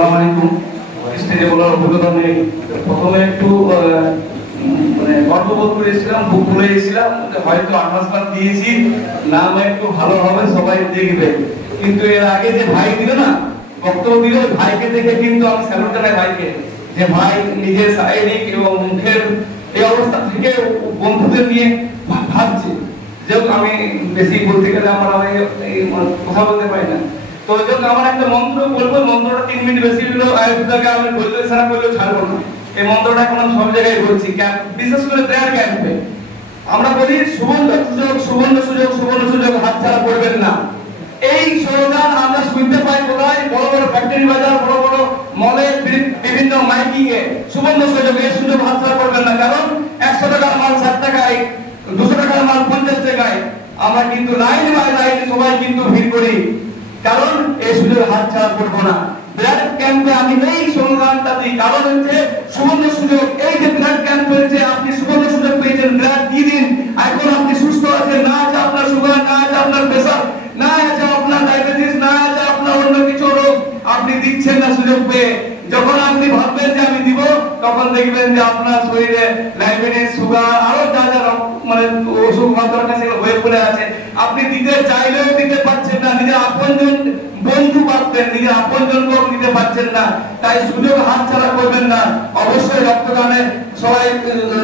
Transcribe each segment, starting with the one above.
আসসালামু আলাইকুম। স্টেজে বলার অভিজ্ঞতা নেই, প্রথমে একটু মানে গর্ববোধ করেছিলাম, বুক ফুলে গেছিলাম, হয়তো আন্ডারস্ট্যান্ড দিয়েছি, নাম একটু ভালো হবে, সবাই দেখবে। কিন্তু এর আগে যে ভাই দিল না বক্তব্য দিল, ভাইকে দেখে কিন্তু আমি স্যালুট জানাই ভাইকে, যে ভাই নিজের শারীরিক এবং মুখের এই অবস্থা থেকে বন্ধুদের নিয়ে ভাবছে। যেহেতু আমি বেশি বলতে গেলে আমার কথা বলতে পারি না, তো যখন আমার একটা মন্ত্র বলবো, মন্ত্রটা 3 মিনিট বেশি হলো, আয়ুর্বেদকে আমি বলতে সারা করলেও ছাড়বো না। এই মন্ত্রটা এখন আমি সব জায়গায় বলছি, বিশেষ করে প্রেয়ার ক্যাম্পে আমরা বলি সুবর্ণ সুযোগ, সুবর্ণ সুযোগ, সুবর্ণ সুযোগ, হাতছাড়া করবেন না। এই স্লোগান আমরা শুনতে পাই কোথায়? বড় বড় ফ্যাক্টরি বাজার, বড় বড় মলে, বিভিন্ন মাইকিং এ সুবর্ণ সুযোগ, এই সুযোগ হাতছাড়া করবেন না। কারণ 100 টাকার মাল 60 টাকায়, 200 টাকার মাল 50 টাকায় আমরা কিন্তু লাইন বাই লাইন সবাই কিন্তু ভিড় করি, কারণ এই সুযোগ হাতছাড়া করব না। ব্লাড ক্যাম্পে আমি এই স্লোগানটা দিই, কারণ হচ্ছে সুবর্ণ সুযোগ। এই যে ব্লাড ক্যাম্প হয়েছে, আপনি সুবর্ণ সুযোগ পেয়েছেন, ব্লাড দিয়ে দিন। এখন আপনি সুস্থ আছেন, না আছে আপনার সুগার, না আছে আপনার প্রেসার, না আছে আপনার ডায়াবেটিস, না আছে আপনার অন্য কিছু রোগ, আপনি দিচ্ছেন না সুযোগ পেয়ে। যখন আপনি ভাববেন যে আমি দিব, তখন দেখবেন যে আপনার শরীরে ডায়াবেটিস, সুগার, আরো যা যা মানে অসুখ মাত্রাটা সেগুলো হয়ে পড়ে আছে। আপনি দিতে চাইলেও দিতে পারছেন না, নিজের আপনজন বন্ধু পাচ্ছেন, নিজের আপনজনকেও দিতে পারছেন না। তাই সুযোগ হাতছাড়া করবেন না। অবশ্যই রক্তদানে সবাই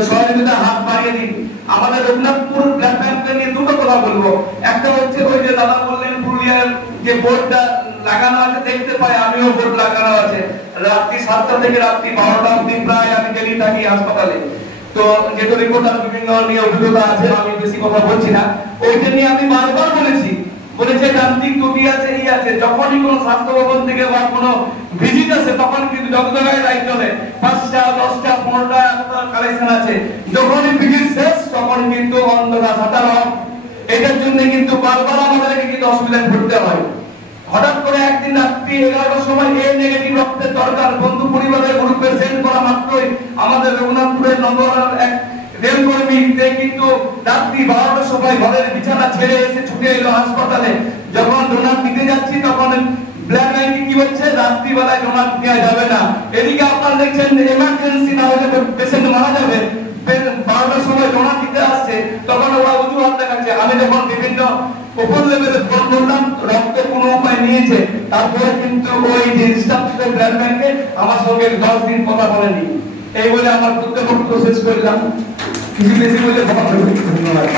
সহযোগিতা হাত বাড়িয়ে দিন। আমাদের রঘুনাথপুর ব্লাড ব্যাংকে নিয়ে দুটো কথা বলবো। একটা হচ্ছে ওই যে দাদা বললেন পুরুলিয়ার যে বোর্ডটা লাগানো আছে, দেখতে পাই আমিও বোর্ড লাগানো আছে, রাত্রি 7টা থেকে রাত্রি 12টা অবধি প্রায় আমি ডেলি থাকি হাসপাতালে। তো যেহেতু রিপোর্টার বিভিন্ন নিয়ে অভিজ্ঞতা আছে, আমি বেশি কথা বলছি না। ওইটা নিয়ে আমি বারবার বলেছি যান্ত্রিক ত্রুটি আছে, এই আছে। যখনই কোনো স্বাস্থ্য ভবন থেকে বা কোনো ভিজিট আছে, তখন কিন্তু জগদগায় লাইট জ্বলে, 5টা 10টা 15টা কালেকশন আছে। যখনই ভিজিট শেষ, তখন কিন্তু অন্ধকার, শাটার অফ। এটার জন্য কিন্তু বারবার আমাদেরকে কিন্তু অসুবিধায় পড়তে হয়। হঠাৎ করে একদিন রাত্রি 11টার সময় এ নেগেটিভ রক্তের দরকার, বন্ধু পরিবারের গ্রুপে সেন্ড করা মাত্রই আমাদের রঘুনাথপুরের নম্বর এক রেলকর্মী কিন্তু রাত্রি 12টার সময় ঘরের বিছানা ছেড়ে এসে ছুটে এলো হাসপাতালে। যখন ডোনার দিতে যাচ্ছি, তখন ব্লাড ব্যাংকে কি বলছে, রাত্রি বেলায় ডোনার দেওয়া যাবে না। এদিকে আপনারা দেখছেন এমার্জেন্সি, না হলে পেশেন্ট মারা যাবে। 12টার সময় ডোনার দিতে আসছে, তখন ওরা অজুহাত দেখাচ্ছে। আমি যখন বিভিন্ন উপর লেভেলে ফোন করলাম, রক্ত কোনো উপায় নিয়েছে, তারপরে কিন্তু ওই যে স্টাফ ব্লাড ব্যাংকে আমার সঙ্গে 10 দিন কথা বলেনি। এই বলে আমার বক্তব্য শেষ করলাম। কিছু বেশি বলে ধন্যবাদ।